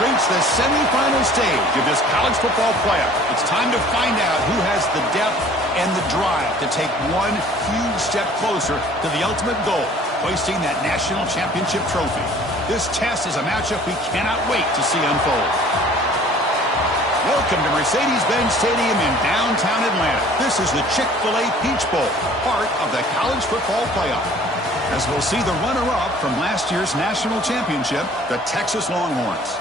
reached the semifinal stage of this college football playoff. It's time to find out who has the depth and the drive to take one huge step closer to the ultimate goal, hoisting that national championship trophy. This test is a matchup we cannot wait to see unfold. Welcome to Mercedes-Benz Stadium in downtown Atlanta. This is the Chick-fil-A Peach Bowl, part of the college football playoff. As we'll see the runner-up from last year's national championship, the Texas Longhorns,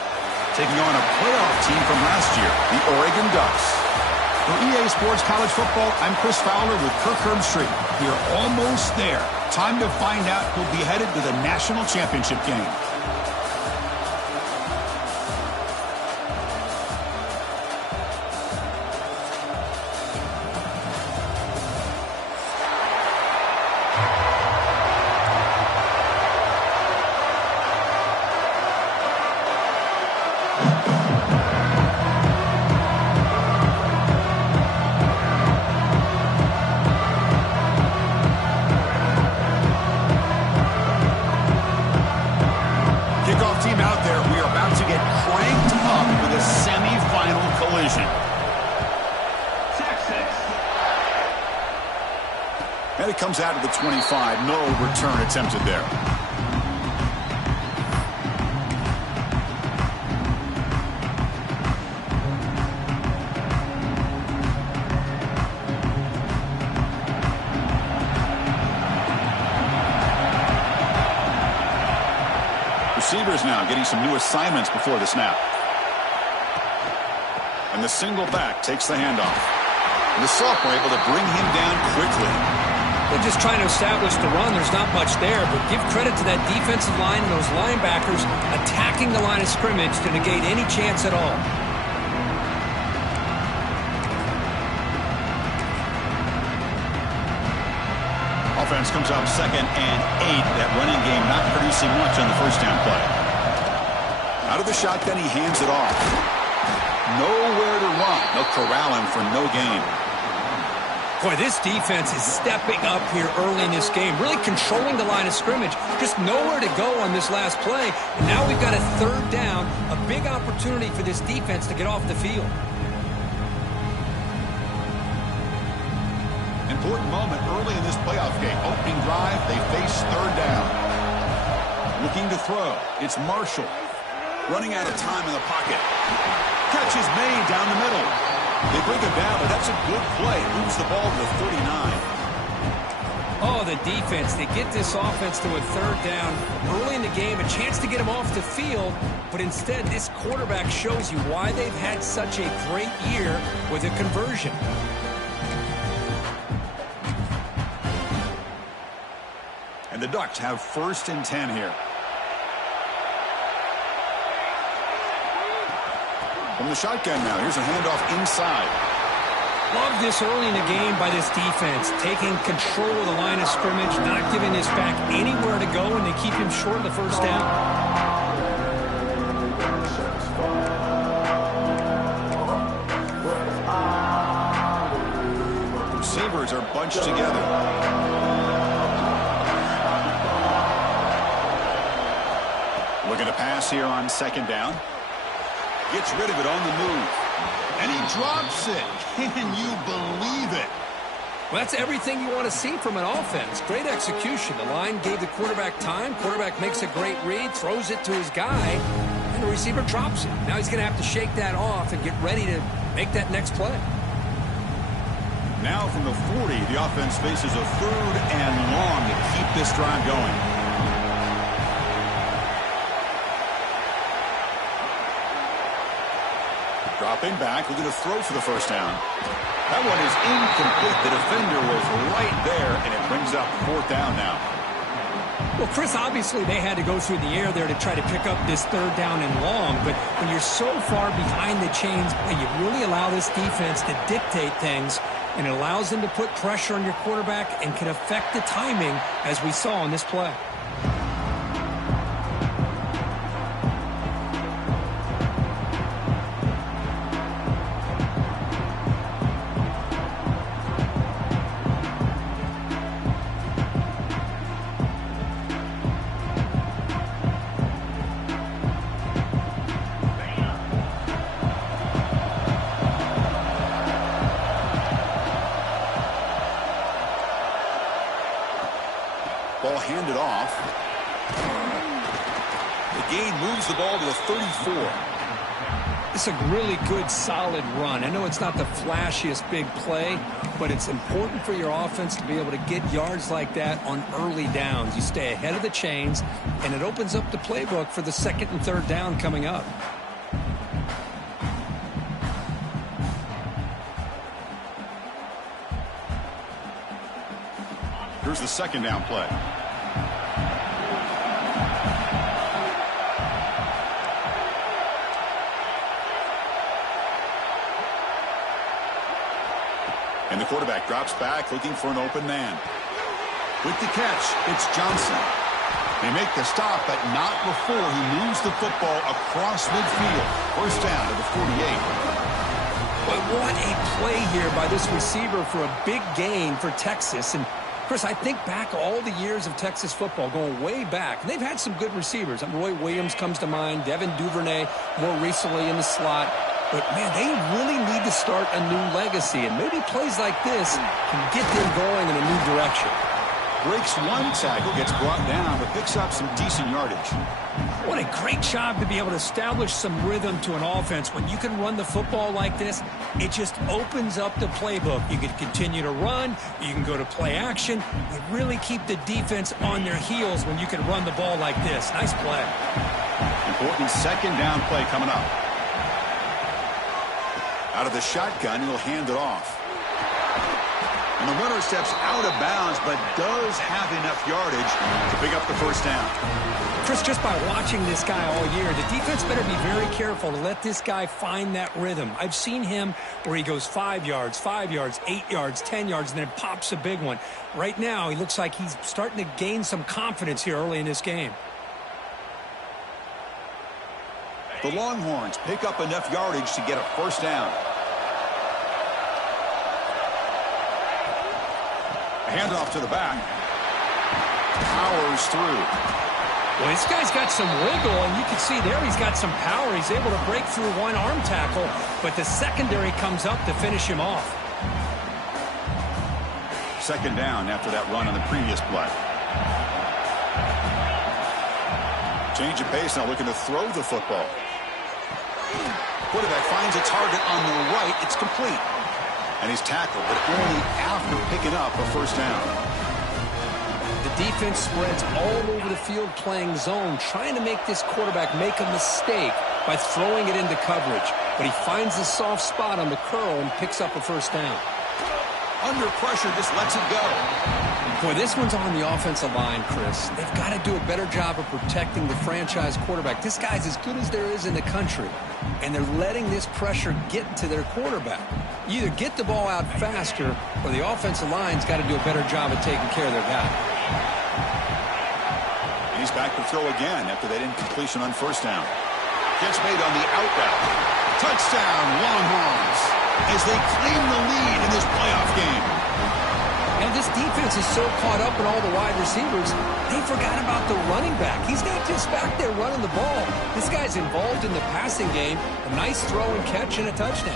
taking on a playoff team from last year, the Oregon Ducks. For EA Sports College Football, I'm Chris Fowler with Kirk Herbstreit. We're almost there. Time to find out who'll be headed to the national championship game. And it comes out of the 25. No return attempted there. Receivers now getting some new assignments before the snap. And the single back takes the handoff. And the sophomore able to bring him down quickly. They're just trying to establish the run. There's not much there, but give credit to that defensive line and those linebackers attacking the line of scrimmage to negate any chance at all. Offense comes up 2nd and 8. That running game not producing much on the first down play. Out of the shotgun, he hands it off. Nowhere to run. They'll corral him for no gain. Boy, this defense is stepping up here early in this game, really controlling the line of scrimmage. Just nowhere to go on this last play. And now we've got a 3rd down, a big opportunity for this defense to get off the field. Important moment early in this playoff game. Opening drive, they face 3rd down. Looking to throw. It's Marshall. Running out of time in the pocket. Catch is made down the middle. They bring him down, but that's a good play. Moves the ball to the 39. Oh, the defense. They get this offense to a 3rd down early in the game, a chance to get him off the field, but instead this quarterback shows you why they've had such a great year with a conversion. And the Ducks have 1st and 10 here. From the shotgun now, here's a handoff inside. Love this early in the game by this defense, taking control of the line of scrimmage, not giving this back anywhere to go, and they keep him short of the 1st down. Receivers are bunched together. Looking to pass here on 2nd down. Gets rid of it on the move. And he drops it. Can you believe it? Well, that's everything you want to see from an offense. Great execution. The line gave the quarterback time. Quarterback makes a great read, throws it to his guy, and the receiver drops it. Now he's going to have to shake that off and get ready to make that next play. Now from the 40, the offense faces a 3rd and long to keep this drive going. Dropping back, looking to throw for the 1st down. That one is incomplete. The defender was right there, and it brings up 4th down now. Well, Chris, obviously they had to go through the air there to try to pick up this 3rd down and long, but when you're so far behind the chains, you really allow this defense to dictate things, and it allows them to put pressure on your quarterback and can affect the timing, as we saw on this play. hand it off. The gain moves the ball to the 34. It's a really good, solid run. I know it's not the flashiest big play, but it's important for your offense to be able to get yards like that on early downs. You stay ahead of the chains, and it opens up the playbook for the second and third down coming up. Here's the second down play. And the quarterback drops back looking for an open man. With the catch, it's Johnson. They make the stop, but not before he moves the football across midfield. First down to the 48. But what a play here by this receiver for a big gain for Texas. And Chris, I think back all the years of Texas football, going way back. They've had some good receivers. Roy Williams comes to mind, Devin Duvernay more recently in the slot. But, man, they really need to start a new legacy. And maybe plays like this can get them going in a new direction. Breaks one tackle, gets brought down, but picks up some decent yardage. What a great job to be able to establish some rhythm to an offense. When you can run the football like this, it just opens up the playbook. You can continue to run. You can go to play action. You really keep the defense on their heels when you can run the ball like this. Nice play. Important second down play coming up. Out of the shotgun, he'll hand it off. And the runner steps out of bounds, but does have enough yardage to pick up the first down. Chris, just by watching this guy all year, the defense better be very careful to let this guy find that rhythm. I've seen him where he goes 5 yards, 8 yards, 10 yards, and then pops a big one. Right now, he looks like he's starting to gain some confidence here early in this game. The Longhorns pick up enough yardage to get a first down. A handoff to the back. Powers through. Well, this guy's got some wiggle, and you can see there he's got some power. He's able to break through one arm tackle, but the secondary comes up to finish him off. Second down after that run on the previous play. Change of pace, now looking to throw the football. Quarterback finds a target on the right. It's complete. And he's tackled, but only after picking up a first down. The defense spreads all over the field playing zone, trying to make this quarterback make a mistake by throwing it into coverage. But he finds the soft spot on the curl and picks up a first down. Under pressure, just lets it go. Boy, this one's on the offensive line, Chris. They've got to do a better job of protecting the franchise quarterback. This guy's as good as there is in the country, and they're letting this pressure get to their quarterback. You either get the ball out faster, or the offensive line's got to do a better job of taking care of their guy. He's back to throw again after that incompletion on first down. Catch made on the out route. Touchdown, Longhorns, as they claim the lead in this playoff game. Now, this defense is so caught up in all the wide receivers, they forgot about the running back. He's not just back there running the ball. This guy's involved in the passing game. A nice throw and catch and a touchdown.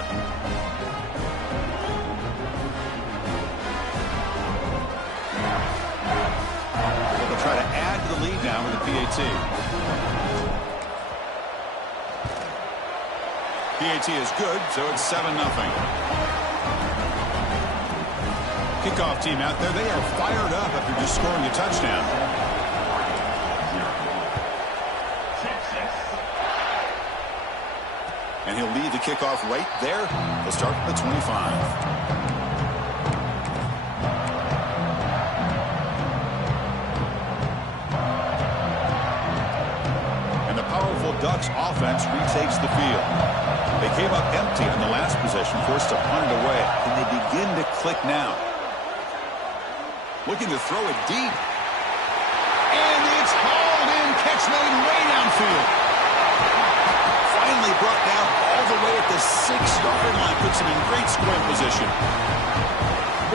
They'll try to add to the lead now with the PAT. PAT is good, so it's 7-0. Kickoff team out there, they are fired up after just scoring a touchdown. And he'll lead the kickoff right there. He'll start at the 25. And the powerful Ducks offense retakes the field. They came up empty on the last possession, forced to punt it away. And they begin to click now. Looking to throw it deep. And it's hauled in, catch made way downfield. Finally brought down all the way at the 6-yard line. Puts him in great scoring position.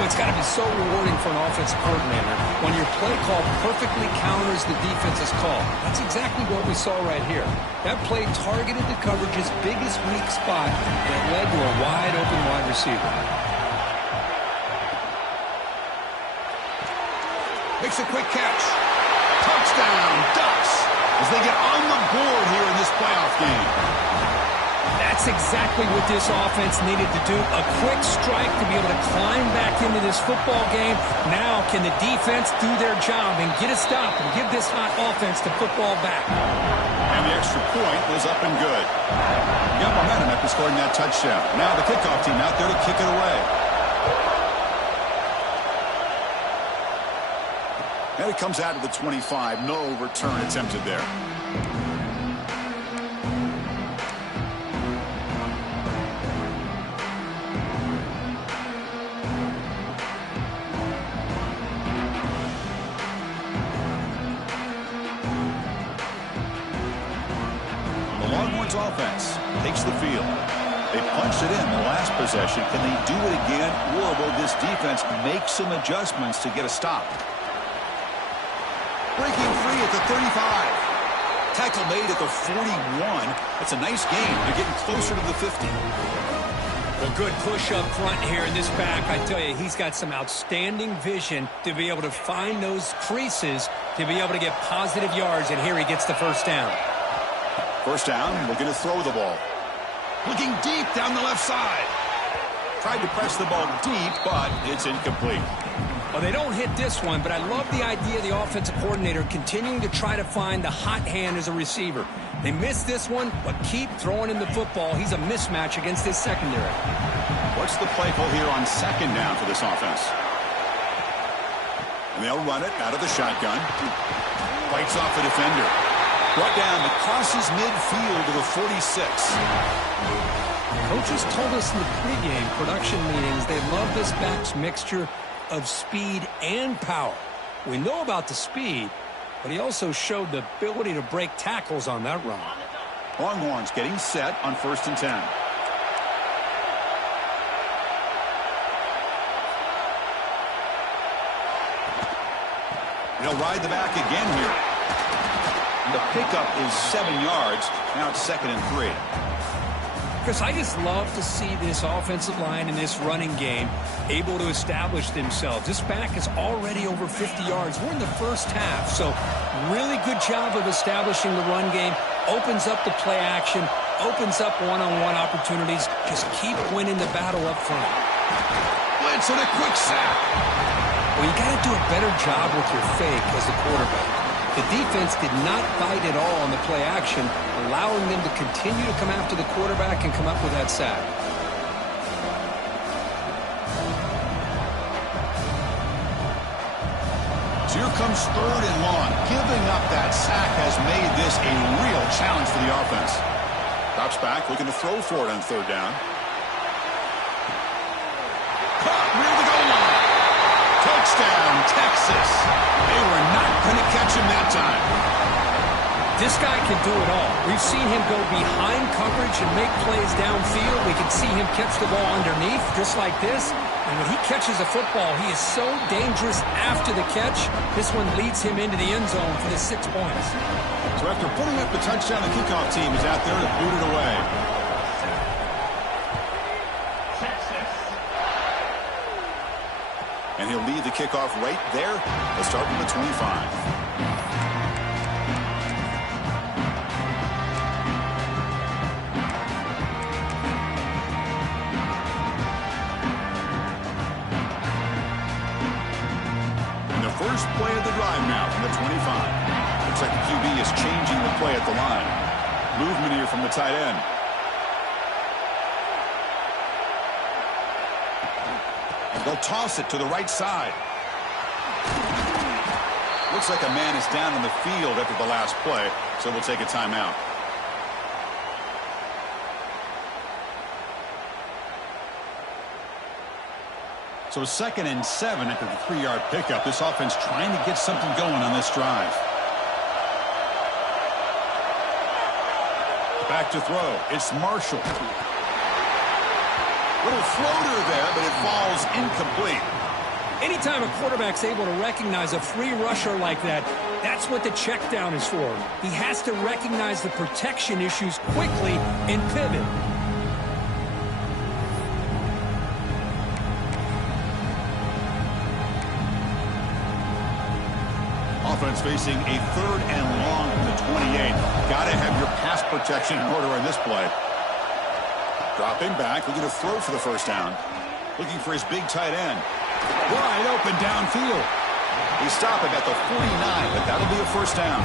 Well, it's got to be so rewarding for an offensive coordinator when your play call perfectly counters the defense's call. That's exactly what we saw right here. That play targeted the coverage's biggest weak spot that led to a wide-open wide receiver. Makes a quick catch. Touchdown, Ducks, as they get on the board here in this playoff game. That's exactly what this offense needed to do. A quick strike to be able to climb back into this football game. Now can the defense do their job and get a stop and give this hot offense the football back? And the extra point was up and good. Got momentum after scoring that touchdown. Now the kickoff team out there to kick it away. And it comes out to the 25. No return attempted there. Offense takes the field. They punched it in the last possession. Can they do it again, or will this defense make some adjustments to get a stop? Breaking free at the 35. Tackle made at the 41. That's a nice gain. They're getting closer to the 50. Well, good push up front here in this back. I tell you, he's got some outstanding vision to be able to find those creases to be able to get positive yards, and here he gets the first down. First down, looking to throw the ball. Looking deep down the left side. Tried to press the ball deep, but it's incomplete. Well, they don't hit this one, but I love the idea of the offensive coordinator continuing to try to find the hot hand as a receiver. They missed this one, but keep throwing him the football. He's a mismatch against this secondary. What's the play call here on second down for this offense? And they'll run it out of the shotgun. Fights off the defender. Brought down, it crosses midfield to the 46. Coaches told us in the pregame production meetings they love this back's mixture of speed and power. We know about the speed, but he also showed the ability to break tackles on that run. Longhorns getting set on 1st and 10. They'll ride the back again here. The pickup is 7 yards. Now it's 2nd and 3. Chris, I just love to see this offensive line in this running game able to establish themselves. This back is already over 50 yards. We're in the first half, so really good job of establishing the run game. Opens up the play action, opens up one-on-one opportunities. Just keep winning the battle up front. Blitz and a quick sack. Well, you got to do a better job with your fake as the quarterback. The defense did not bite at all on the play action, allowing them to continue to come after the quarterback and come up with that sack. So here comes 3rd and long. Giving up that sack has made this a real challenge for the offense. Drops back, looking to throw for it on 3rd down. Caught near the goal line. Touchdown, Texas. They were not going to catch him that time. This guy can do it all. We've seen him go behind coverage and make plays downfield. We can see him catch the ball underneath, just like this. And when he catches a football, he is so dangerous after the catch. This one leads him into the end zone for the 6 points. So after putting up the touchdown, the kickoff team is out there to boot it away. And he'll lead the kickoff right there. They'll start from the 25. First play of the drive now from the 25. Looks like the QB is changing the play at the line. Movement here from the tight end. And they'll toss it to the right side. Looks like a man is down on the field after the last play, so we'll take a timeout. So 2nd and 7 after the 3-yard pickup. This offense trying to get something going on this drive. Back to throw. It's Marshall. Little floater there, but it falls incomplete. Anytime a quarterback's able to recognize a free rusher like that, that's what the check down is for. He has to recognize the protection issues quickly and pivot. Offense facing a 3rd and long from the 28. Got to have your pass protection in order on this play. Dropping back, looking to throw for the first down. Looking for his big tight end. Wide open downfield. He stopped him at the 49, but that'll be a first down.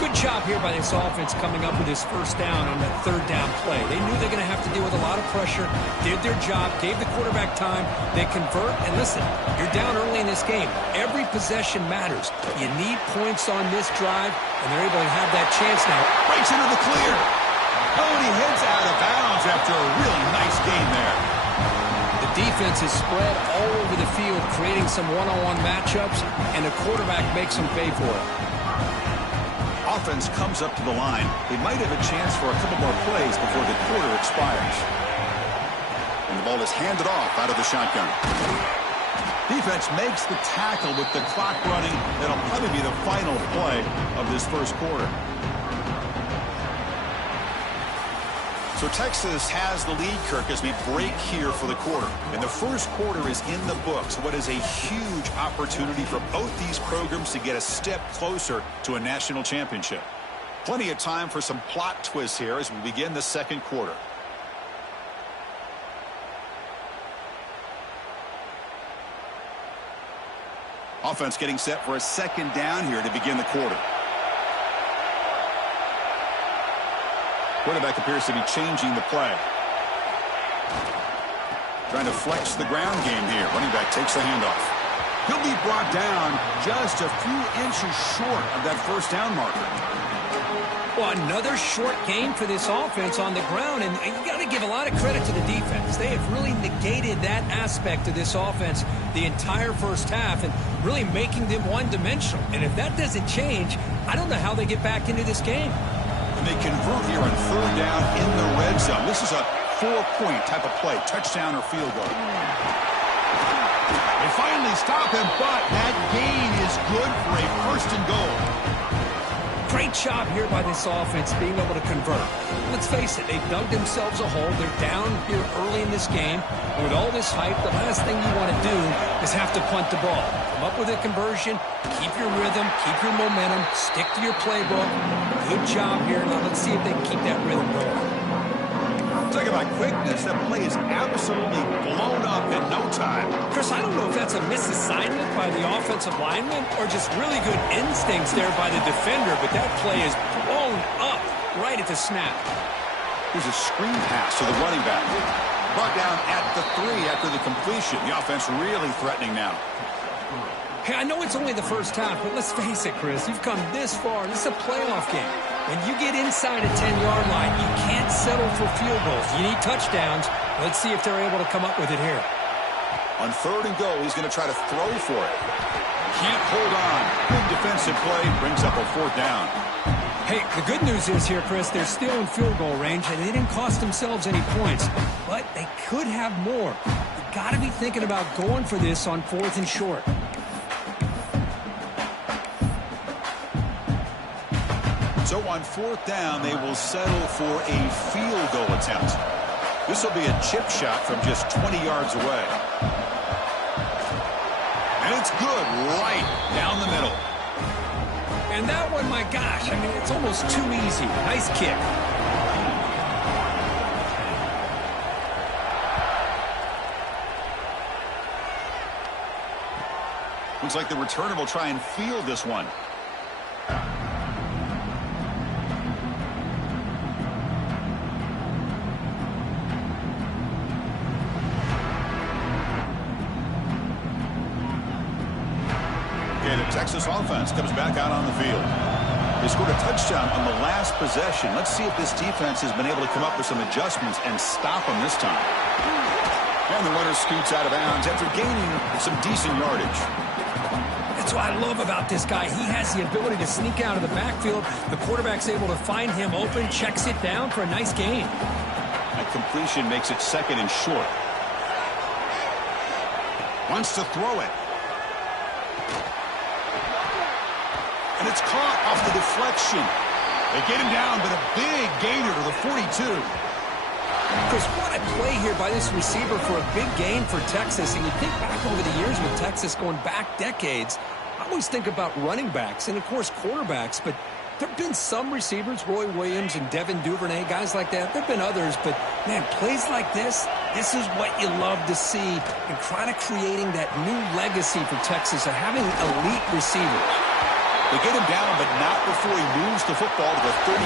Good job here by this offense coming up with his first down on that 3rd down play. They knew they're going to have to deal with a lot of pressure, did their job, gave the quarterback time, they convert, and listen, you're down early in this game. Every possession matters. You need points on this drive, and they're able to have that chance now. Breaks into the clear. Oh, and he heads out of bounds after a really nice gain there. The defense is spread all over the field, creating some one-on-one matchups, and the quarterback makes them pay for it. Offense comes up to the line. They might have a chance for a couple more plays before the quarter expires. And the ball is handed off out of the shotgun. Defense makes the tackle with the clock running. That'll probably be the final play of this first quarter. So Texas has the lead, Kirk, as we break here for the quarter. And the first quarter is in the books. What is a huge opportunity for both these programs to get a step closer to a national championship. Plenty of time for some plot twists here as we begin the second quarter. Offense getting set for a second down here to begin the quarter. Quarterback appears to be changing the play. Trying to flex the ground game here. Running back takes the handoff. He'll be brought down just a few inches short of that first down marker. Well, another short gain for this offense on the ground, and you got to give a lot of credit to the defense. They have really negated that aspect of this offense the entire first half and really making them one-dimensional. And if that doesn't change, I don't know how they get back into this game. And they convert here on 3rd down in the red zone. This is a 4-point type of play, touchdown or field goal. They finally stop him, but that gain is good for a 1st and goal. Great job here by this offense being able to convert. Let's face it, they've dug themselves a hole. They're down here early in this game. And with all this hype, the last thing you want to do is have to punt the ball. Come up with a conversion, keep your rhythm, keep your momentum, stick to your playbook. Good job here. Now let's see if they can keep that rhythm going. Talk about quickness. That play is absolutely blown up in no time. Chris, I don't know if that's a misassignment by the offensive lineman or just really good instincts there by the defender, but that play is blown up right at the snap. Here's a screen pass to the running back. Brought down at the 3 after the completion. The offense really threatening now. Hey, I know it's only the first half, but let's face it, Chris. You've come this far. This is a playoff game. When you get inside a 10-yard line, you can't settle for field goals. You need touchdowns. Let's see if they're able to come up with it here. On 3rd and goal, he's going to try to throw for it. Can't hold on. Good defensive play brings up a 4th down. Hey, the good news is here, Chris, they're still in field goal range, and they didn't cost themselves any points. But they could have more. You've got to be thinking about going for this on 4th and short. So on 4th down, they will settle for a field goal attempt. This will be a chip shot from just 20 yards away. And it's good right down the middle. And that one, my gosh, I mean, it's almost too easy. Nice kick. Looks like the returner will try and field this one. Texas offense comes back out on the field. They scored a touchdown on the last possession. Let's see if this defense has been able to come up with some adjustments and stop them this time. And the runner scoots out of bounds after gaining some decent yardage. That's what I love about this guy. He has the ability to sneak out of the backfield. The quarterback's able to find him open, checks it down for a nice gain. That completion makes it 2nd and short. Wants to throw it. And it's caught off the deflection. They get him down, but a big gainer to the 42. Chris, what a play here by this receiver for a big gain for Texas. And you think back over the years with Texas going back decades, I always think about running backs and, of course, quarterbacks, but there have been some receivers, Roy Williams and Devin Duvernay, guys like that. There have been others, but, man, plays like this is what you love to see and kind of creating that new legacy for Texas of having elite receivers. They get him down, but not before he moves the football to the 32.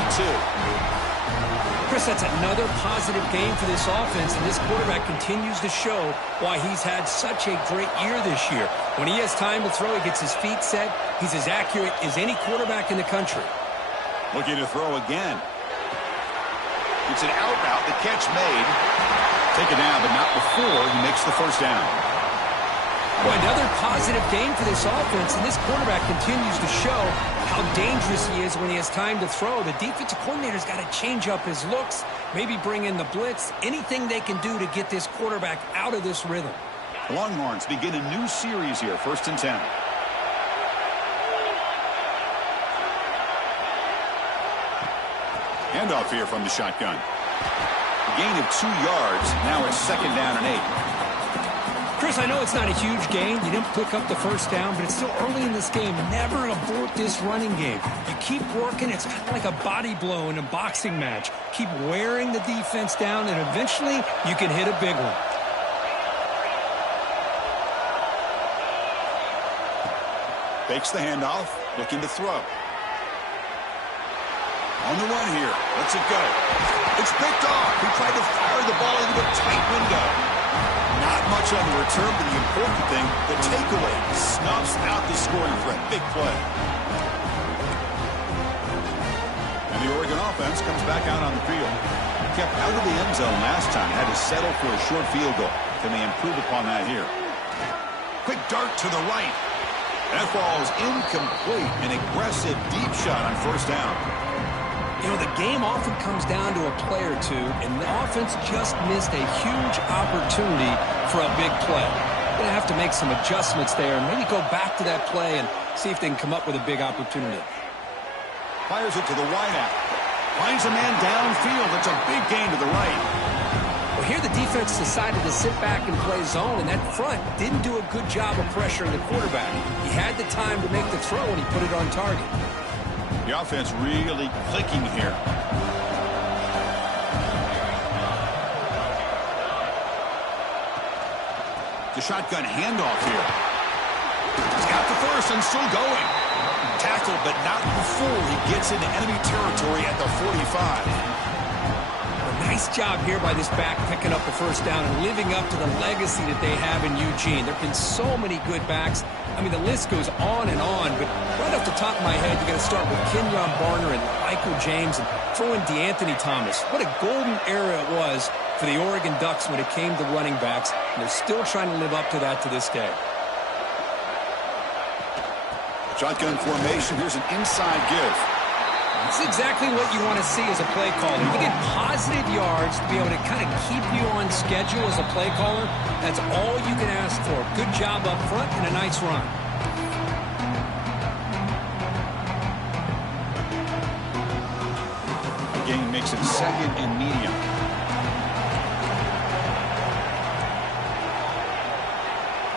Chris, that's another positive game for this offense, and this quarterback continues to show why he's had such a great year this year. When he has time to throw, he gets his feet set. He's as accurate as any quarterback in the country. Looking to throw again. It's an out route, the catch made. Take it down, but not before he makes the first down. Well, another positive game for this offense, and this quarterback continues to show how dangerous he is when he has time to throw. The defensive coordinator's got to change up his looks, maybe bring in the blitz, anything they can do to get this quarterback out of this rhythm. The Longhorns begin a new series here, 1st and 10. Handoff here from the shotgun. A gain of 2 yards. Now it's 2nd down and 8. Chris, I know it's not a huge gain. You didn't pick up the first down, but it's still early in this game. Never abort this running game. You keep working. It's kind of like a body blow in a boxing match. Keep wearing the defense down, and eventually you can hit a big one. Fakes the handoff, looking to throw. On the run here. Lets it go. It's picked off. He tried to fire the ball into a tight window. Not much on the return, but the important thing, the takeaway snuffs out the scoring threat. Big play. And the Oregon offense comes back out on the field. Kept out of the end zone last time. Had to settle for a short field goal. Can they improve upon that here? Quick dart to the right. That ball is incomplete. An aggressive deep shot on 1st down. You know, the game often comes down to a play or two, and the offense just missed a huge opportunity for a big play. They're going to have to make some adjustments there and maybe go back to that play and see if they can come up with a big opportunity. Fires it to the wideout. Finds a man downfield. It's a big gain to the right. Well, here the defense decided to sit back and play zone, and that front didn't do a good job of pressuring the quarterback. He had the time to make the throw, and he put it on target. The offense really clicking here. The shotgun handoff here. He's got the first and still going. Tackled, but not before he gets into enemy territory at the 45. Nice job here by this back picking up the first down and living up to the legacy that they have in Eugene. There have been so many good backs. I mean, the list goes on and on, but right off the top of my head, you got to start with Kenyon Barner and Michael James and throw in DeAnthony Thomas. What a golden era it was for the Oregon Ducks when it came to running backs, and they're still trying to live up to that to this day. Shotgun formation. Here's an inside give. It's exactly what you want to see as a play caller. You get positive yards to be able to kind of keep you on schedule as a play caller. That's all you can ask for. Good job up front and a nice run. Gain makes it 2nd and medium.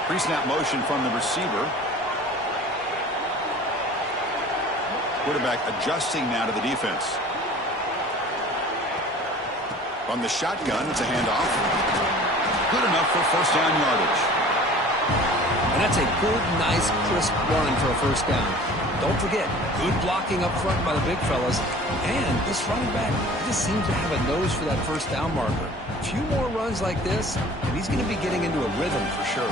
Pre-snap motion from the receiver. Quarterback adjusting now to the defense. From the shotgun, it's a handoff. Good enough for 1st down yardage. And that's a good, nice, crisp run for a 1st down. Don't forget, good blocking up front by the big fellas. And this running back just seems to have a nose for that 1st down marker. A few more runs like this, and he's going to be getting into a rhythm for sure.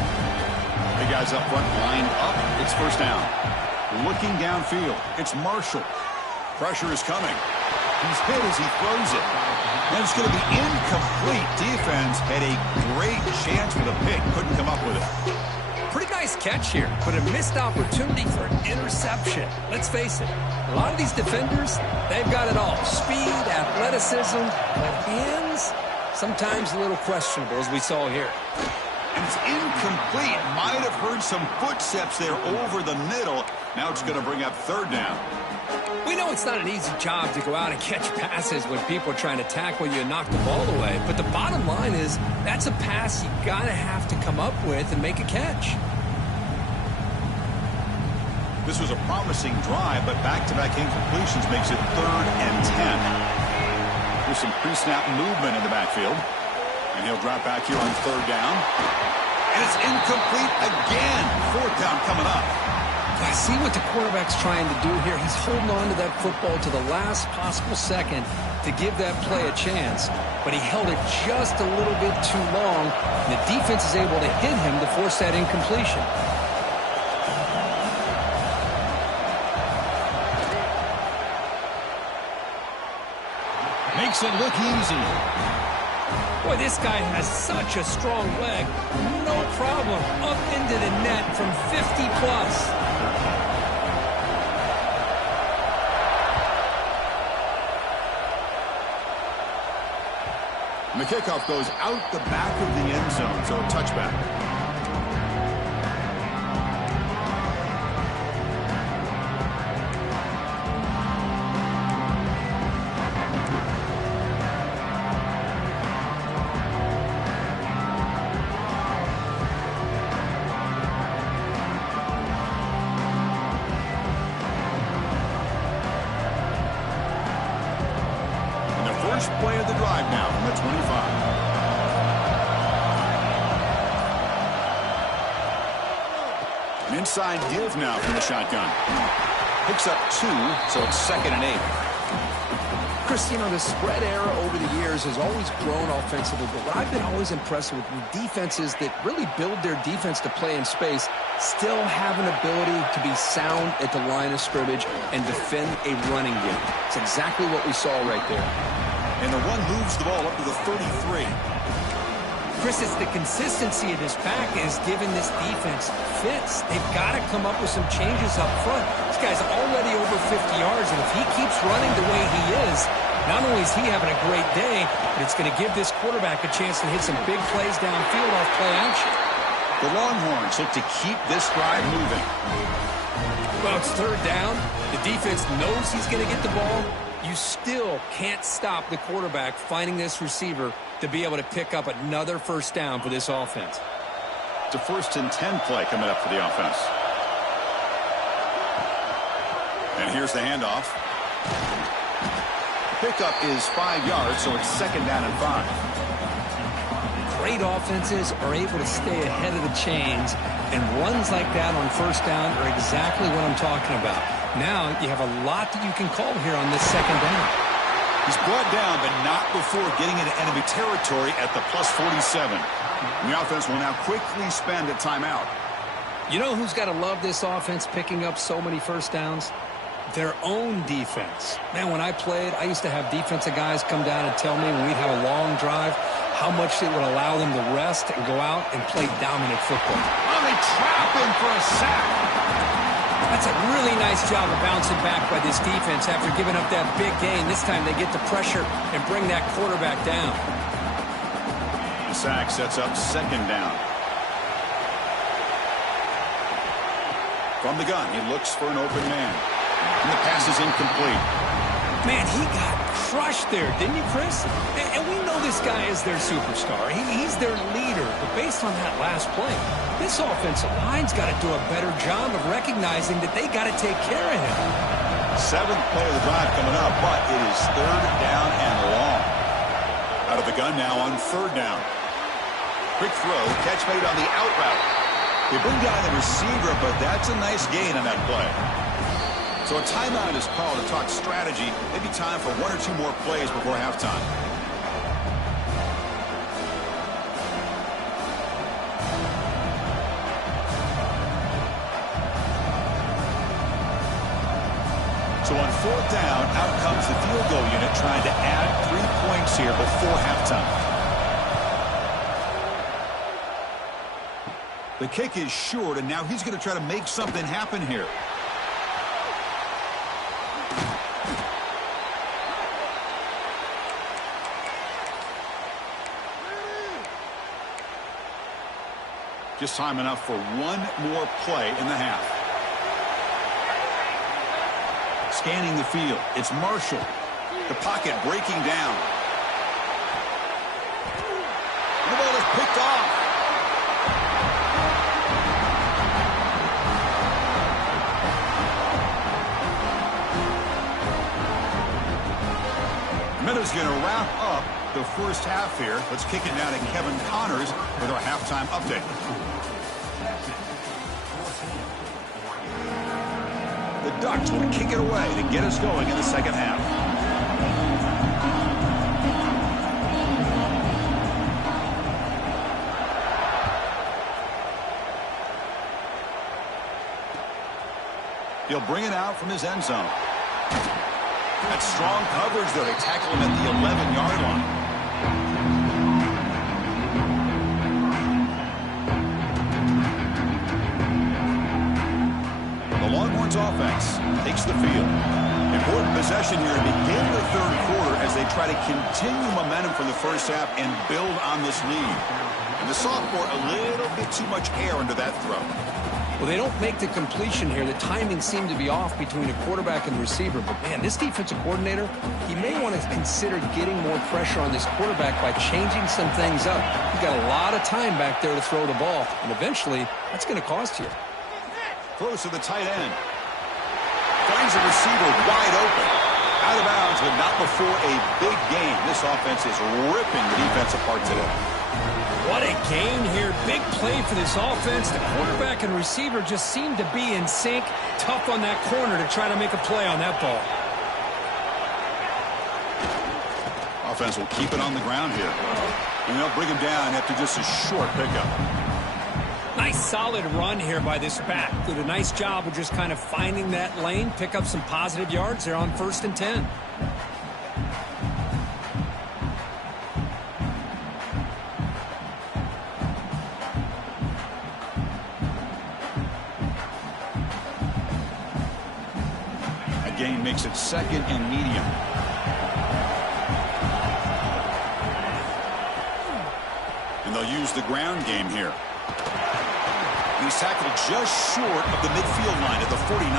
Big guys up front lined up. It's 1st down. Looking downfield, it's Marshall. Pressure is coming. He's hit as he throws it. And it's going to be incomplete. Defense had a great chance with a pick. Couldn't come up with it. Pretty nice catch here, but a missed opportunity for an interception. Let's face it, a lot of these defenders, they've got it all. Speed, athleticism, but hands, sometimes a little questionable, as we saw here. And it's incomplete. Might have heard some footsteps there over the middle. Now it's going to bring up 3rd down. We know it's not an easy job to go out and catch passes when people are trying to tackle you and knock the ball away. But the bottom line is that's a pass you got to have to come up with and make a catch. This was a promising drive, but back-to-back incompletions makes it 3rd and 10. There's some pre-snap movement in the backfield. And he'll drop back here on 3rd down. And it's incomplete again. 4th down coming up. I see what the quarterback's trying to do here. He's holding on to that football to the last possible second to give that play a chance. But he held it just a little bit too long. And the defense is able to hit him to force that incompletion. Makes it look easy. Boy, this guy has such a strong leg. No problem. Up into the net from 50 plus. And the kickoff goes out the back of the end zone, so a touchback. First play of the drive now from the 25. An inside give now from the shotgun. Picks up 2, so it's 2nd and 8. Chris, you know, the spread era over the years has always grown offensively, but what I've been always impressed with defenses that really build their defense to play in space still have an ability to be sound at the line of scrimmage and defend a running game. It's exactly what we saw right there. And the one moves the ball up to the 33. Chris, it's the consistency of this back is giving this defense fits. They've got to come up with some changes up front. This guy's already over 50 yards, and if he keeps running the way he is, not only is he having a great day, but it's going to give this quarterback a chance to hit some big plays downfield off play action. The Longhorns look to keep this drive moving. Well, it's 3rd down. The defense knows he's going to get the ball. You still can't stop the quarterback finding this receiver to be able to pick up another 1st down for this offense. It's a 1st and 10 play coming up for the offense. And here's the handoff. Pickup is 5 yards, so it's 2nd down and 5. Great offenses are able to stay ahead of the chains, and runs like that on 1st down are exactly what I'm talking about. Now you have a lot that you can call here on this 2nd down. He's brought down, but not before getting into enemy territory at the plus 47. And the offense will now quickly spend a timeout. You know who's got to love this offense picking up so many 1st downs? Their own defense. Man, when I played, I used to have defensive guys come down and tell me when we'd have a long drive how much it would allow them to rest and go out and play dominant football. Oh, they trap him for a sack. That's a really nice job of bouncing back by this defense after giving up that big gain. This time they get the pressure and bring that quarterback down. The sack sets up 2nd down. From the gun, he looks for an open man. And the pass is incomplete. Man, he got crushed there, didn't you, Chris? And we know this guy is their superstar. He's their leader. But based on that last play, this offensive line's got to do a better job of recognizing that they got to take care of him. 7th play of the drive coming up, but it is 3rd down and long. Out of the gun now on 3rd down. Quick throw, catch made on the out route. They bring down the receiver, but that's a nice gain on that play. So a timeout is called to talk strategy. Maybe time for 1 or 2 more plays before halftime. So on 4th down, out comes the field goal unit trying to add 3 points here before halftime. The kick is short, and now he's going to try to make something happen here. Just time enough for 1 more play in the half. Scanning the field, it's Marshall. The pocket breaking down. And the ball is picked off. is going to wrap up the first half here. Let's kick it down to Kevin Connors with our halftime update. The Ducks will kick it away to get us going in the second half. He'll bring it out from his end zone. That's strong coverage, though. They tackle him at the 11-yard line. The Longhorns offense takes the field. Important possession here to begin the third quarter as they try to continue momentum from the first half and build on this lead. And the sophomore, a little bit too much air under that throw. Well, they don't make the completion here. The timing seemed to be off between a quarterback and receiver. But, man, this defensive coordinator, he may want to consider getting more pressure on this quarterback by changing some things up. You've got a lot of time back there to throw the ball, and eventually that's going to cost you. Throws to the tight end. Finds a receiver wide open. Out of bounds, but not before a big gain. This offense is ripping the defense apart today. What a gain here. Big play for this offense. The quarterback and receiver just seem to be in sync. Tough on that corner to try to make a play on that ball. Offense will keep it on the ground here. And they'll bring him down after just a short pickup. Nice solid run here by this back. Did a nice job of just kind of finding that lane, pick up some positive yards there on 1st and 10. Gain makes it 2nd and medium. And they'll use the ground game here. He's tackled just short of the midfield line at the 49.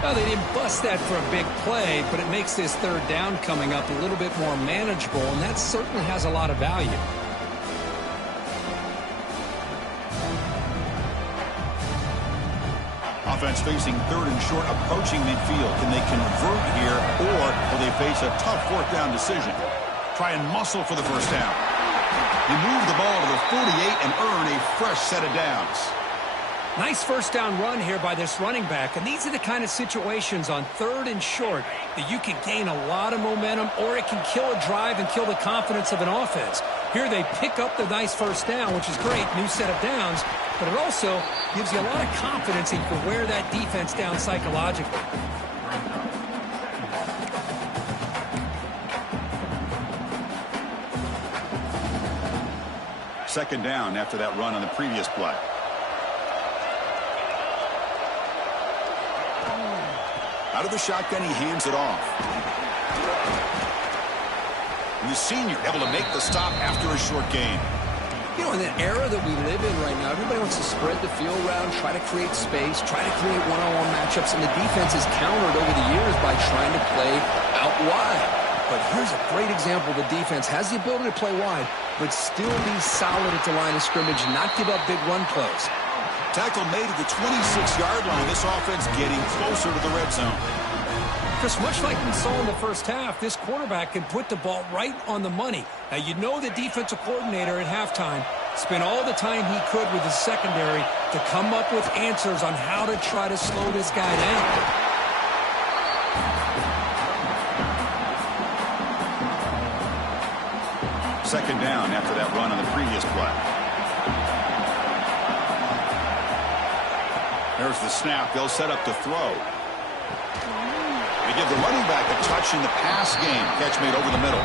Well, they didn't bust that for a big play, but it makes this 3rd down coming up a little bit more manageable, and that certainly has a lot of value. Offense facing 3rd and short, approaching midfield. Can they convert here, or will they face a tough 4th down decision? Try and muscle for the first down. They move the ball to the 48 and earn a fresh set of downs. Nice 1st down run here by this running back, and these are the kind of situations on 3rd and short that you can gain a lot of momentum, or it can kill a drive and kill the confidence of an offense. Here they pick up the nice 1st down, which is great, new set of downs, but it also gives you a lot of confidence and you can wear that defense down psychologically. Second down after that run on the previous play. Out of the shotgun, he hands it off. And the senior able to make the stop after a short gain. You know, in the era that we live in right now, everybody wants to spread the field around, try to create space, try to create one-on-one matchups, and the defense is countered over the years by trying to play out wide. But here's a great example. The defense has the ability to play wide, but still be solid at the line of scrimmage, not give up big run plays. Tackle made at the 26-yard line. This offense getting closer to the red zone. Chris, much like we saw in the first half, this quarterback can put the ball right on the money. Now, you know the defensive coordinator at halftime spent all the time he could with his secondary to come up with answers on how to try to slow this guy down. Second down after that run on the previous play. There's the snap. They'll set up to throw. They give the running back a touch in the pass game. Catch made over the middle.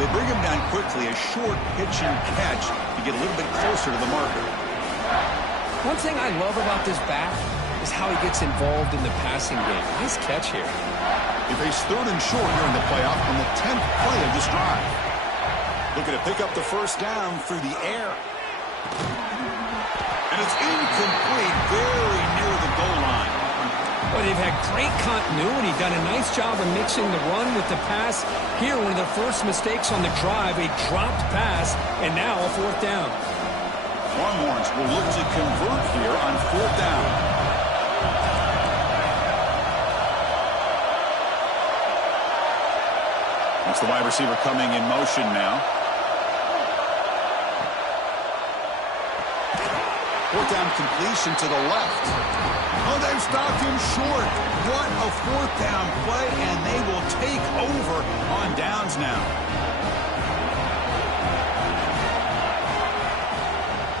They bring him down quickly. A short pitch and catch to get a little bit closer to the marker. One thing I love about this back is how he gets involved in the passing game. Nice catch here. They face 3rd and short here in the playoff on the 10th play of this drive. Looking to pick up the first down through the air. And it's incomplete, very near the goal line. Well, they've had great continuity, done a nice job of mixing the run with the pass. Here, one of their first mistakes on the drive, a dropped pass, and now a 4th down. Longhorns will look to convert here on 4th down. That's the wide receiver coming in motion now. Fourth down completion to the left. Oh, they've stopped him short. What a fourth down play, and they will take over on downs now.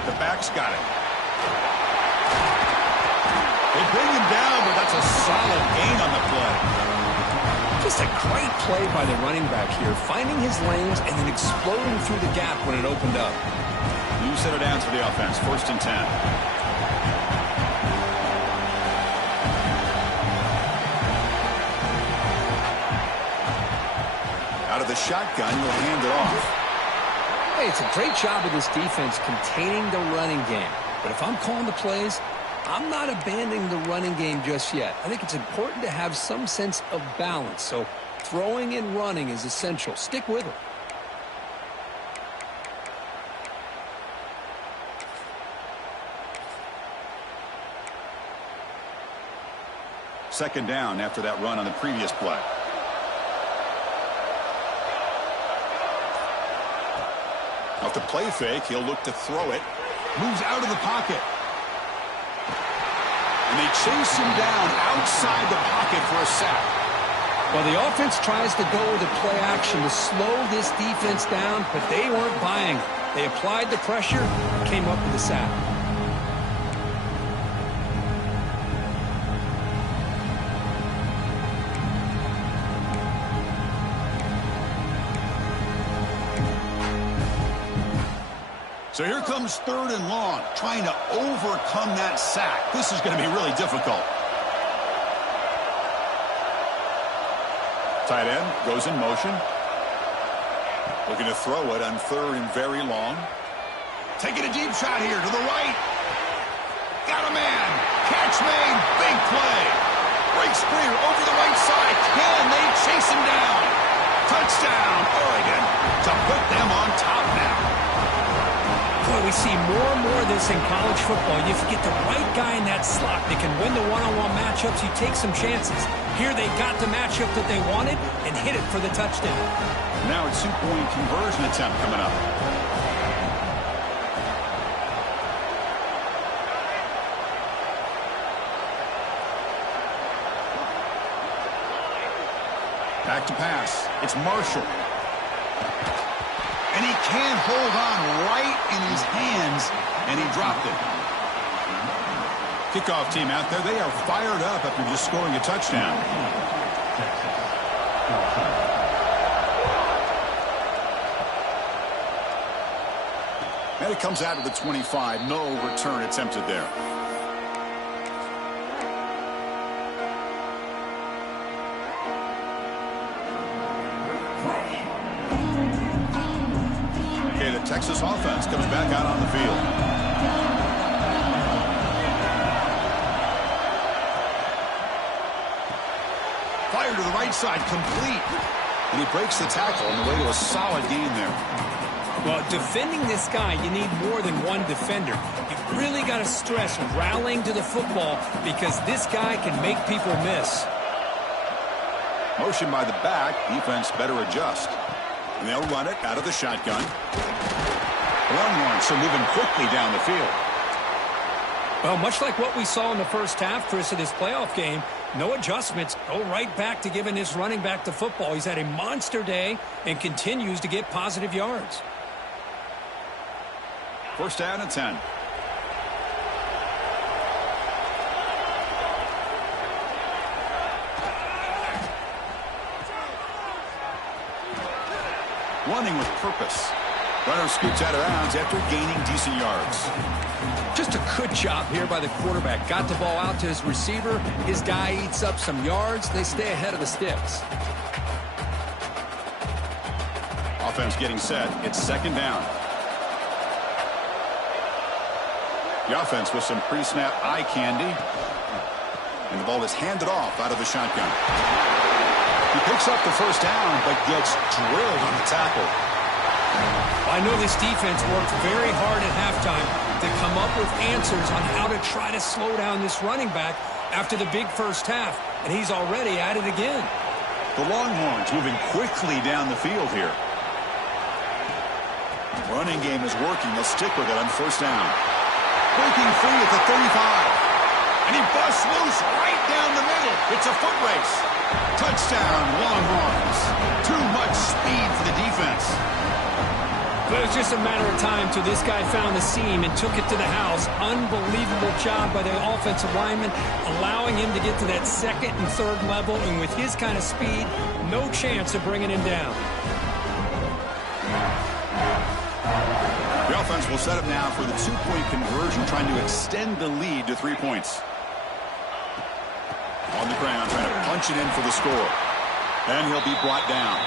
The back's got it. They bring him down, but that's a solid gain on the play. Just a great play by the running back here, finding his lanes and then exploding through the gap when it opened up. New set of downs for the offense, 1st and 10. Out of the shotgun, he'll hand it off. Hey, it's a great job of this defense containing the running game. But if I'm calling the plays, I'm not abandoning the running game just yet. I think it's important to have some sense of balance. So throwing and running is essential. Stick with it. Second down after that run on the previous play. Off the play fake, he'll look to throw it. Moves out of the pocket. And they chase him down outside the pocket for a sack. Well, the offense tries to go with a play action to slow this defense down, but they weren't buying it. They applied the pressure, came up with a sack. So here comes 3rd and long, trying to overcome that sack. This is going to be really difficult. Tight end goes in motion. Looking to throw it on 3rd and very long. Taking a deep shot here to the right. Got a man. Catch made. Big play. Breaks clear over the right side. Can they chase him down? Touchdown, Oregon, to put them on top now. Boy, we see more and more of this in college football. If you get the right guy in that slot that can win the one-on-one matchups, you take some chances. Here they got the matchup that they wanted and hit it for the touchdown. Now it's 2-point conversion attempt coming up. Back to pass. It's Marshall. And he can't hold on right in his hands, and he dropped it. Kickoff team out there, they are fired up after just scoring a touchdown. And it comes out of the 25. No return attempted there. Texas offense comes back out on the field. Fire to the right side, complete. And he breaks the tackle on the way to a solid gain there. Well, defending this guy, you need more than one defender. You really got to stress rallying to the football because this guy can make people miss. Motion by the back. Defense better adjust. And they'll run it out of the shotgun. Longhorns are moving quickly down the field. Well, much like what we saw in the first half, Chris, of this playoff game, no adjustments. Go right back to giving his running back the football. He's had a monster day and continues to get positive yards. 1st down and 10. Running with purpose. Runner scoots out of bounds after gaining decent yards. Just a good job here by the quarterback. Got the ball out to his receiver. His guy eats up some yards. They stay ahead of the sticks. Offense getting set. It's 2nd down. The offense with some pre-snap eye candy. And the ball is handed off out of the shotgun. He picks up the 1st down, but gets drilled on the tackle. I know this defense worked very hard at halftime to come up with answers on how to try to slow down this running back after the big first half, and he's already at it again. The Longhorns moving quickly down the field here. Running game is working. They'll stick with it on first down. Breaking free at the 35. And he busts loose right down the middle. It's a foot race. Touchdown, Longhorns. Too much speed for the defense. But it was just a matter of time till this guy found the seam and took it to the house. Unbelievable job by the offensive lineman, allowing him to get to that second and third level. And with his kind of speed, no chance of bringing him down. The offense will set up now for the two-point conversion, trying to extend the lead to 3 points. On the ground, trying to punch it in for the score. And he'll be brought down.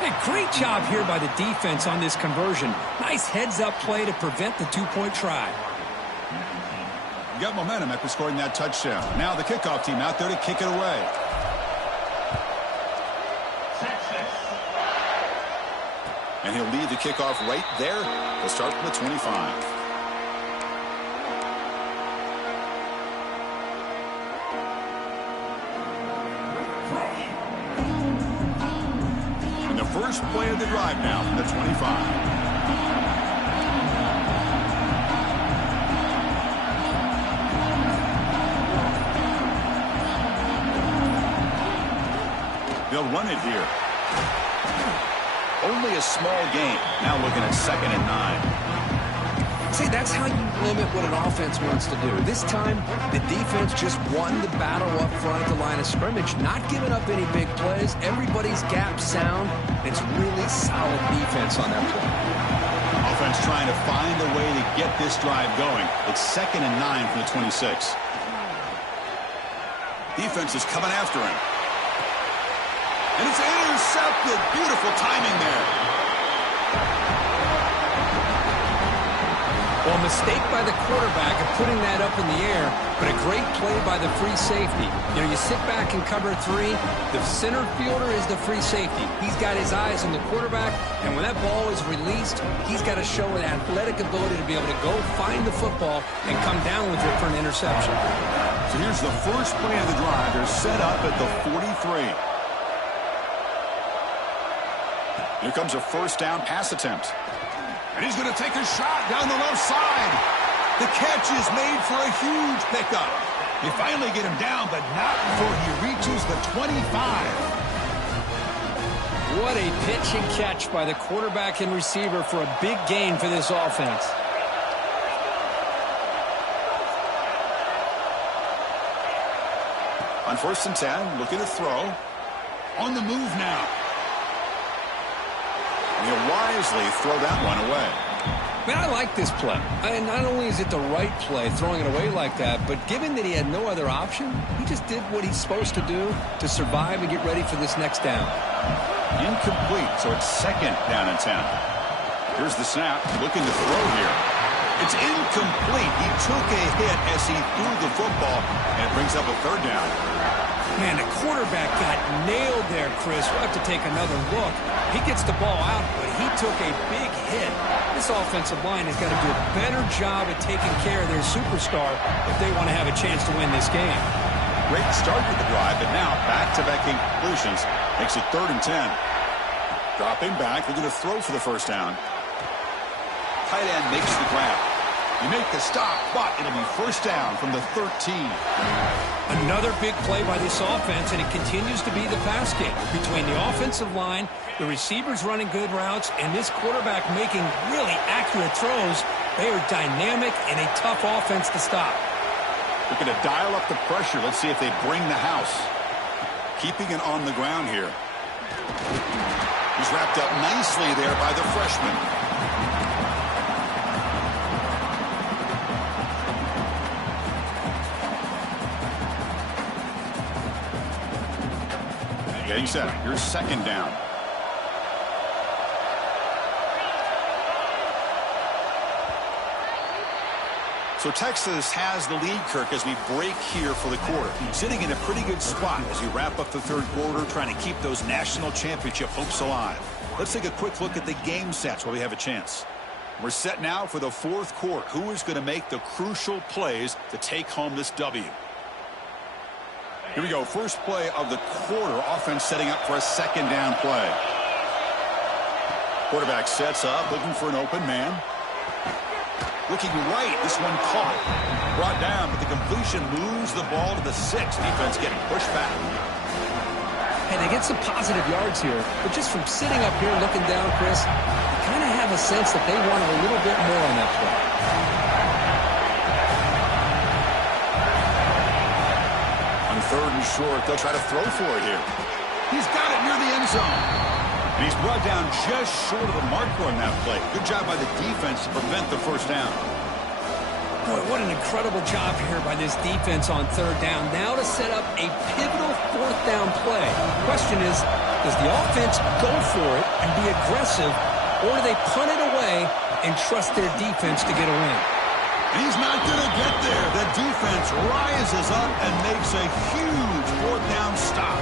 Hey, great job here by the defense on this conversion. Nice heads-up play to prevent the two-point try. Got momentum after scoring that touchdown. Now the kickoff team out there to kick it away. And he'll lead the kickoff right there. He'll start from the 25. And the first play of the drive now from the 25. They'll run it here. Only a small gain. Now looking at 2nd and 9. See, that's how you limit what an offense wants to do. This time, the defense just won the battle up front at the line of scrimmage, not giving up any big plays. Everybody's gap sound. It's really solid defense on that play. Offense trying to find a way to get this drive going. It's 2nd and 9 from the 26. Defense is coming after him. And it's intercepted. Beautiful timing there. Well, a mistake by the quarterback of putting that up in the air, but a great play by the free safety. You know, you sit back and cover 3. The center fielder is the free safety. He's got his eyes on the quarterback, and when that ball is released, he's got to show an athletic ability to be able to go find the football and come down with it for an interception. So here's the first play of the drive. They're set up at the 43. Here comes a first down pass attempt. And he's going to take a shot down the left side. The catch is made for a huge pickup. They finally get him down, but not before he reaches the 25. What a pitch and catch by the quarterback and receiver for a big gain for this offense. On 1st and 10, looking to throw. On the move now. He'll wisely throw that one away. Man, I like this play. And not only is it the right play, throwing it away like that, but given that he had no other option, he just did what he's supposed to do to survive and get ready for this next down. Incomplete, so it's 2nd down and 10. Here's the snap, looking to throw here. It's incomplete. He took a hit as he threw the football, and it brings up a 3rd down. Man, the quarterback got nailed there, Chris. We'll have to take another look. He gets the ball out, but he took a big hit. This offensive line has got to do a better job at taking care of their superstar if they want to have a chance to win this game. Great start to the drive, but now back-to-back completions makes it 3rd and 10. Dropping back, looking to throw for the first down. Tight end makes the grab. You make the stop, but it'll be first down from the 13. Another big play by this offense, and it continues to be the pass game. Between the offensive line, the receivers running good routes, and this quarterback making really accurate throws, they are dynamic and a tough offense to stop. Looking to dial up the pressure. Let's see if they bring the house. Keeping it on the ground here. He's wrapped up nicely there by the freshman. Getting set. Here's 2nd down. So Texas has the lead, Kirk, as we break here for the quarter. Sitting in a pretty good spot as we wrap up the 3rd quarter, trying to keep those national championship hopes alive. Let's take a quick look at the game sets while we have a chance. We're set now for the 4th quarter. Who is going to make the crucial plays to take home this W? Here we go. First play of the quarter. Offense setting up for a second down play. Quarterback sets up, looking for an open man. Looking right. This one caught. Brought down, but the completion moves the ball to the 6. Defense getting pushed back. Hey, they get some positive yards here, but just from sitting up here looking down, Chris, you kind of have a sense that they wanted a little bit more on that play. On third and short, they'll try to throw for it here. He's got it near the end zone. And he's brought down just short of the marker on that play. Good job by the defense to prevent the first down. Boy, what an incredible job here by this defense on third down. Now to set up a pivotal fourth down play. Question is, does the offense go for it and be aggressive, or do they punt it away and trust their defense to get a win? He's not going to get there. The defense rises up and makes a huge fourth down stop.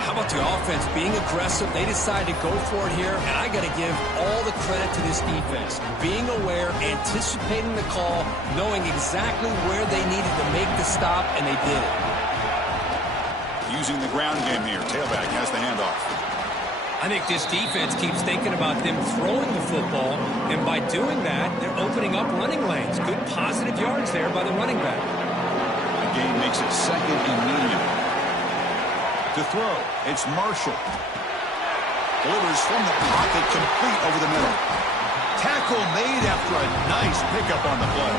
How about the offense being aggressive? They decide to go for it here, and I got to give all the credit to this defense. Being aware, anticipating the call, knowing exactly where they needed to make the stop, and they did it. Using the ground game here. Tailback has the handoff. I think this defense keeps thinking about them throwing the football, and by doing that, they're opening up running lanes. Good positive yards there by the running back. The game makes it second and medium. To throw, it's Marshall. Delivers from the pocket, complete over the middle. Tackle made after a nice pickup on the play.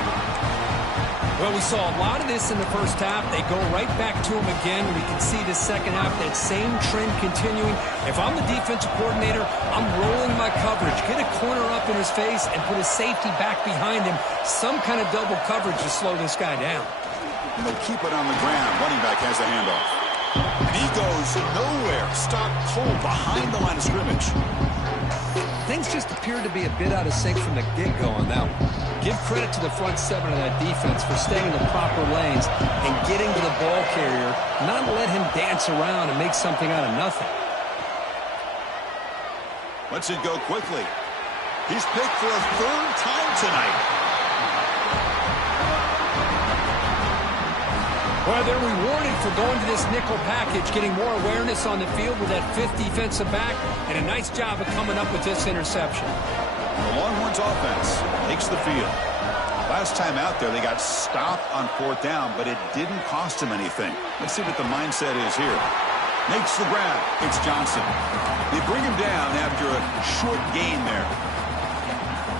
Well, we saw a lot of this in the first half. They go right back to him again. We can see the second half, that same trend continuing. If I'm the defensive coordinator, I'm rolling my coverage. Get a corner up in his face and put a safety back behind him. Some kind of double coverage to slow this guy down. And they'll keep it on the ground. Running back has the handoff. And he goes nowhere. Stopped cold behind the line of scrimmage. Things just appeared to be a bit out of sync from the get-go on that one. Give credit to the front seven of that defense for staying in the proper lanes and getting to the ball carrier, not let him dance around and make something out of nothing. Lets it go quickly. He's picked for a third time tonight. Well, they're rewarded for going to this nickel package, getting more awareness on the field with that fifth defensive back, and a nice job of coming up with this interception. The Longhorns offense takes the field. Last time out there, they got stopped on fourth down, but it didn't cost him anything. Let's see what the mindset is here. Makes the grab. It's Johnson. They bring him down after a short gain there.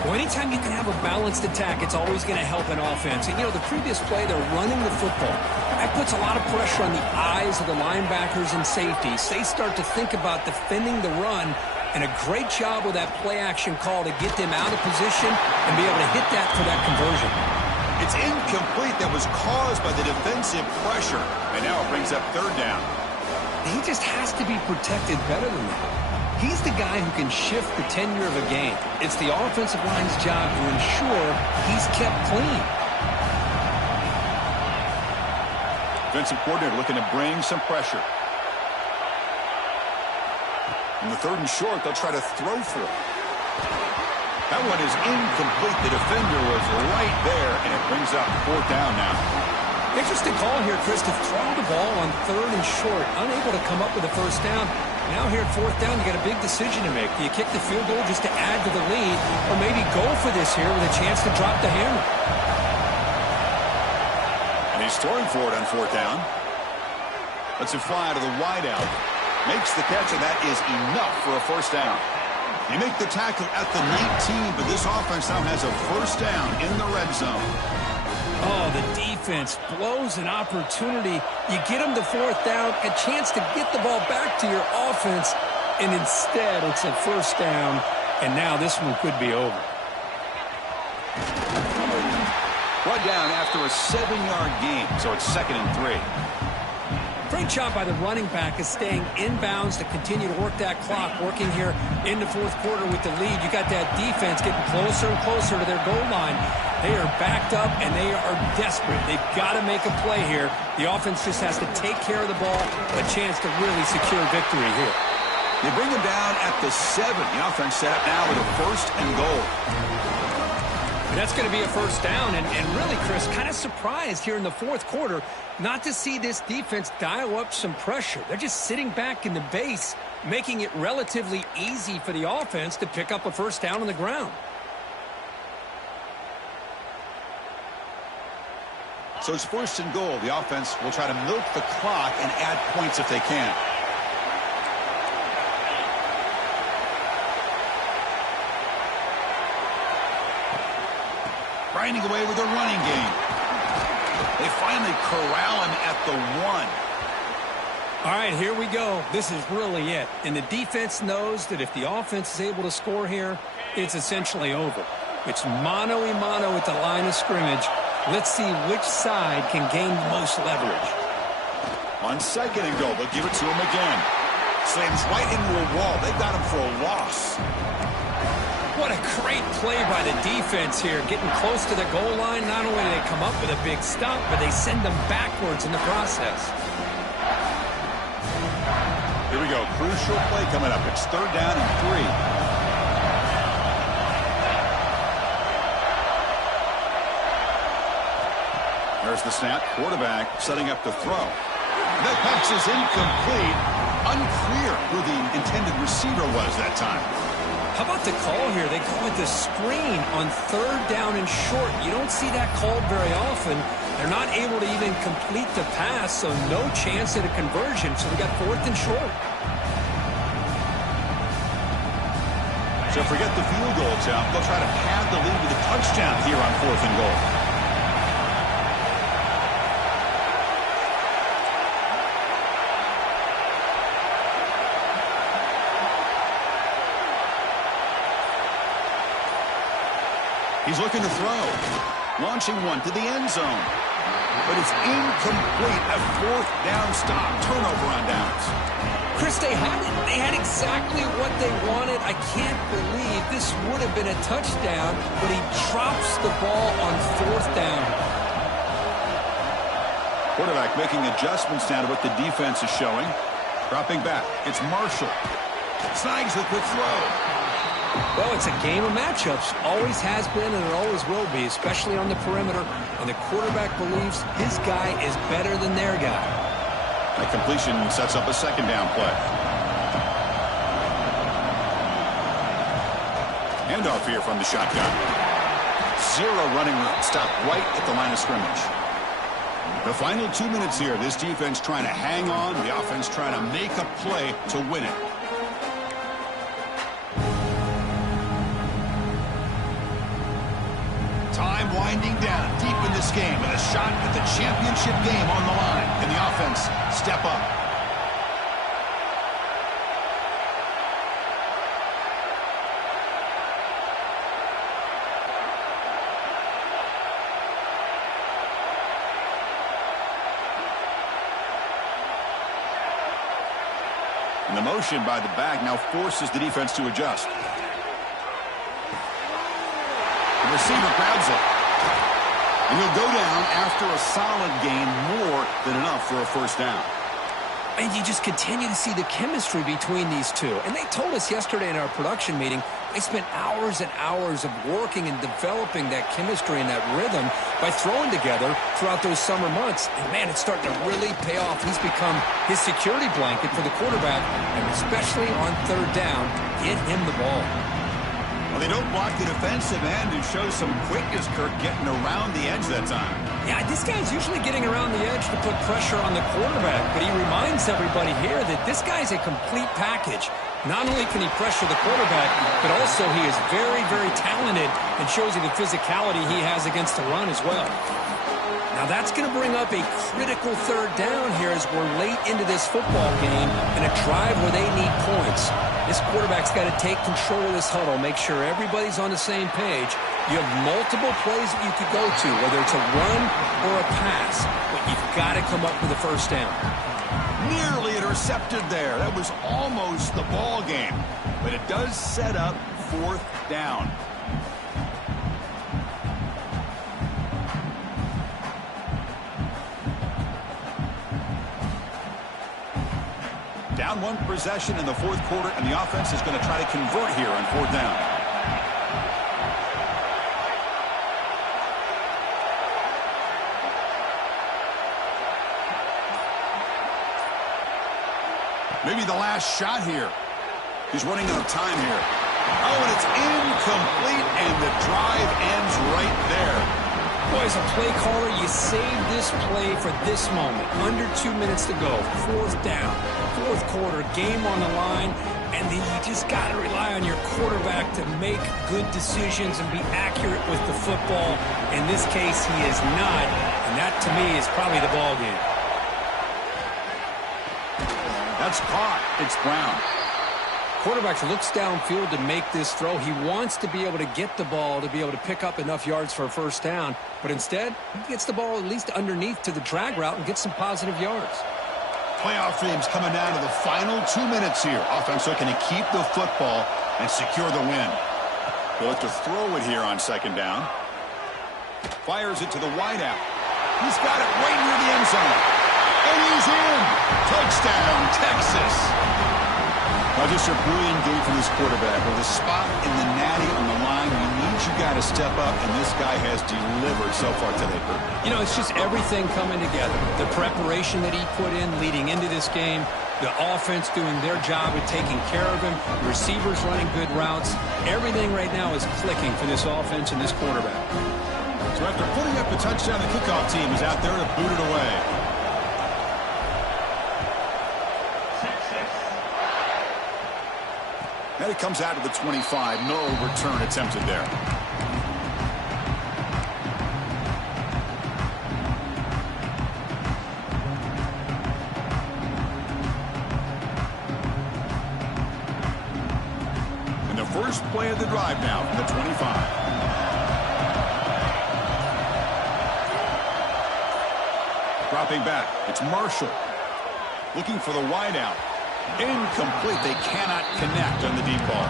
Well, anytime you can have a balanced attack, it's always going to help an offense. And, you know, the previous play, they're running the football. That puts a lot of pressure on the eyes of the linebackers and safeties. They start to think about defending the run, and a great job with that play-action call to get them out of position and be able to hit that for that conversion. It's incomplete. That was caused by the defensive pressure, and now it brings up third down. He just has to be protected better than that. He's the guy who can shift the tenure of a game. It's the offensive line's job to ensure he's kept clean. Defensive coordinator looking to bring some pressure. In the third and short, they'll try to throw for it. That one is incomplete. The defender was right there, and it brings up fourth down now. Interesting call here, Chris, to throw the ball on third and short. Unable to come up with a first down. Now here at fourth down, you got a big decision to make. Do you kick the field goal just to add to the lead, or maybe go for this here with a chance to drop the hammer? And he's throwing for it on fourth down. Lets it fly to the wideout. Makes the catch, and that is enough for a first down. They make the tackle at the 19, but this offense now has a first down in the red zone. Oh, the defense blows an opportunity. You get them to fourth down, a chance to get the ball back to your offense, and instead it's a first down, and now this one could be over. Brought down after a 7-yard gain, so it's 2nd and 3. Great job by the running back is staying inbounds to continue to work that clock, working here in the fourth quarter with the lead. You got that defense getting closer and closer to their goal line. They are backed up, and they are desperate. They've got to make a play here. The offense just has to take care of the ball, a chance to really secure victory here. They bring him down at the 7. The offense set up now with a 1st and goal. That's going to be a first down, and really, Chris, kind of surprised here in the fourth quarter not to see this defense dial up some pressure. They're just sitting back in the base, making it relatively easy for the offense to pick up a first down on the ground. So it's first and goal. The offense will try to milk the clock and add points if they can. Grinding away with a running game. They finally corral him at the 1. All right, here we go. This is really it. And the defense knows that if the offense is able to score here, it's essentially over. It's mano-a-mano at the line of scrimmage. Let's see which side can gain the most leverage. On second and goal, they'll give it to him again. Slams right into a wall. They've got him for a loss. What a great play by the defense here. Getting close to the goal line, not only do they come up with a big stop, but they send them backwards in the process. Here we go. Crucial play coming up. It's third down and 3. There's the snap. Quarterback setting up to throw. That pass is incomplete. Unclear who the intended receiver was that time. How about the call here? They call it the screen on third down and short. You don't see that called very often. They're not able to even complete the pass, so no chance at a conversion. So we got fourth and short. So forget the field goal attempt. They'll try to pad the lead with a touchdown here on fourth and goal. He's looking to throw. Launching one to the end zone. But it's incomplete. A fourth down stop. Turnover on downs. Chris, they had exactly what they wanted. I can't believe this would have been a touchdown, but he drops the ball on fourth down. Quarterback making adjustments now to what the defense is showing. Dropping back. It's Marshall. Snags the quick throw. Well, it's a game of matchups. Always has been and it always will be, especially on the perimeter. And the quarterback believes his guy is better than their guy. That completion sets up a second down play. Handoff here from the shotgun. Zero running stop right at the line of scrimmage. The final 2 minutes here. This defense trying to hang on. The offense trying to make a play to win it. Time winding down deep in this game with a shot at the championship game on the line. And the offense step up. And the motion by the back now forces the defense to adjust. The receiver grabs it. And he'll go down after a solid gain, more than enough for a first down. And you just continue to see the chemistry between these two. And they told us yesterday in our production meeting, they spent hours and hours of working and developing that chemistry and that rhythm by throwing together throughout those summer months. And, man, it's starting to really pay off. He's become his security blanket for the quarterback, and especially on third down, get him the ball. Well, they don't block the defensive end and show some quickness, Kirk, getting around the edge that time. Yeah, this guy's usually getting around the edge to put pressure on the quarterback, but he reminds everybody here that this guy's a complete package. Not only can he pressure the quarterback, but also he is very, very talented and shows you the physicality he has against the run as well. Now that's going to bring up a critical third down here as we're late into this football game in a drive where they need points. This quarterback's got to take control of this huddle, make sure everybody's on the same page. You have multiple plays that you could go to, whether it's a run or a pass, but you've got to come up with a first down. Nearly intercepted there. That was almost the ball game, but it does set up fourth down. Down one possession in the fourth quarter, and the offense is going to try to convert here on fourth down. Maybe the last shot here. He's running out of time here. Oh, and it's incomplete, and the drive ends right there. Boy, as a play caller, you save this play for this moment. Under 2 minutes to go. Fourth down. Fourth quarter. Game on the line. And then you just got to rely on your quarterback to make good decisions and be accurate with the football. In this case, he is not. And that, to me, is probably the ball game. That's caught. It's Brown. Quarterback looks downfield to make this throw. He wants to be able to get the ball to be able to pick up enough yards for a first down. But instead, he gets the ball at least underneath to the drag route and gets some positive yards. Playoff dreams coming down to the final 2 minutes here. Offense looking to keep the football and secure the win. They'll look to throw it here on second down. Fires it to the wideout. He's got it right near the end zone. And he's in. Touchdown, Texas. Now, just a brilliant game from this quarterback. With a spot in the natty on the line, you need you got to step up, and this guy has delivered so far today, Kurt. You know, it's just everything coming together. The preparation that he put in leading into this game, the offense doing their job of taking care of him, receivers running good routes. Everything right now is clicking for this offense and this quarterback. So after putting up the touchdown, the kickoff team is out there to boot it away. And it comes out to the 25. No return attempted there. And the first play of the drive now from the 25. Dropping back. It's Marshall. Looking for the wideout. Incomplete. They cannot connect on the deep ball.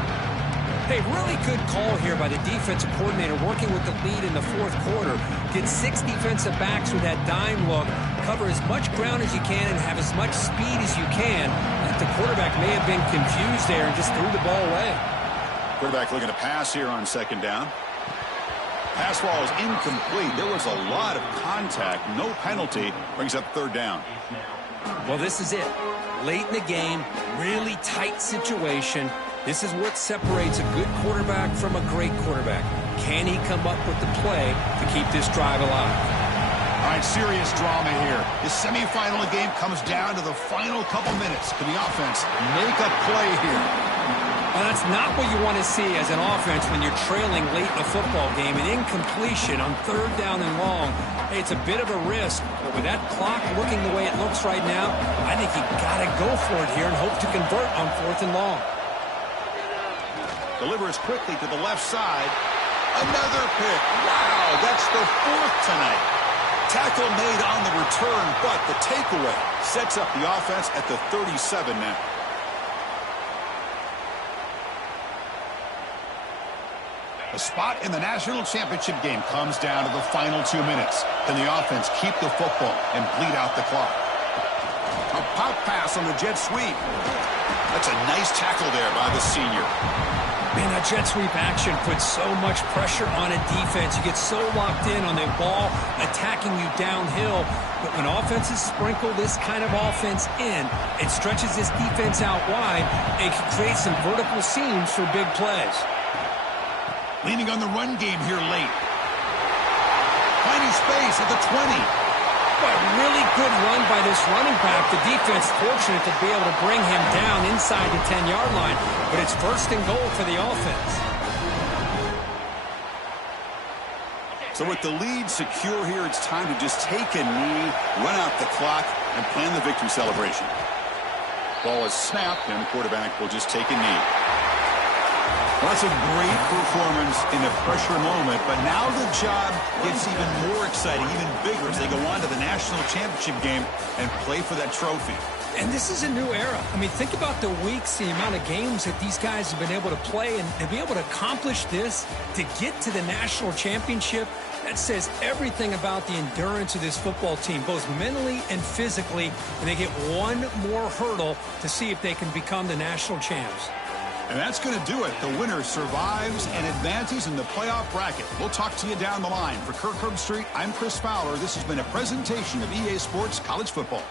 Hey, really good call here by the defensive coordinator working with the lead in the fourth quarter. Get 6 defensive backs with that dime look. Cover as much ground as you can and have as much speed as you can. The quarterback may have been confused there and just threw the ball away. Quarterback looking to pass here on second down. Pass ball is incomplete. There was a lot of contact. No penalty. Brings up third down. Well, this is it. Late in the game, really tight situation. This is what separates a good quarterback from a great quarterback. Can he come up with the play to keep this drive alive? All right, serious drama here. The semifinal game comes down to the final couple minutes. Can the offense make a play here? Well, that's not what you want to see as an offense when you're trailing late in a football game. An incompletion on third down and long. Hey, it's a bit of a risk, but with that clock looking the way it looks right now, I think you got to go for it here and hope to convert on fourth and long. Delivers quickly to the left side. Another pick. Wow, that's the fourth tonight. Tackle made on the return, but the takeaway sets up the offense at the 37 now. A spot in the national championship game comes down to the final 2 minutes. Can the offense keep the football and bleed out the clock? A pop pass on the jet sweep. That's a nice tackle there by the senior. Man, that jet sweep action puts so much pressure on a defense. You get so locked in on the ball attacking you downhill. But when offenses sprinkle this kind of offense in, it stretches this defense out wide and can create some vertical seams for big plays. Leaning on the run game here late. Finding space at the 20. But really good run by this running back. The defense fortunate to be able to bring him down inside the 10-yard line. But it's first and goal for the offense. So with the lead secure here, it's time to just take a knee, run out the clock, and plan the victory celebration. Ball is snapped, and the quarterback will just take a knee. Well, that's a great performance in a pressure moment, but now the job gets even more exciting, even bigger as they go on to the national championship game and play for that trophy. And this is a new era. I mean, think about the weeks, the amount of games that these guys have been able to play, and to be able to accomplish this, to get to the national championship, that says everything about the endurance of this football team, both mentally and physically, and they get one more hurdle to see if they can become the national champs. And that's going to do it. The winner survives and advances in the playoff bracket. We'll talk to you down the line. For Kirk Herbstreit, I'm Chris Fowler. This has been a presentation of EA Sports College Football.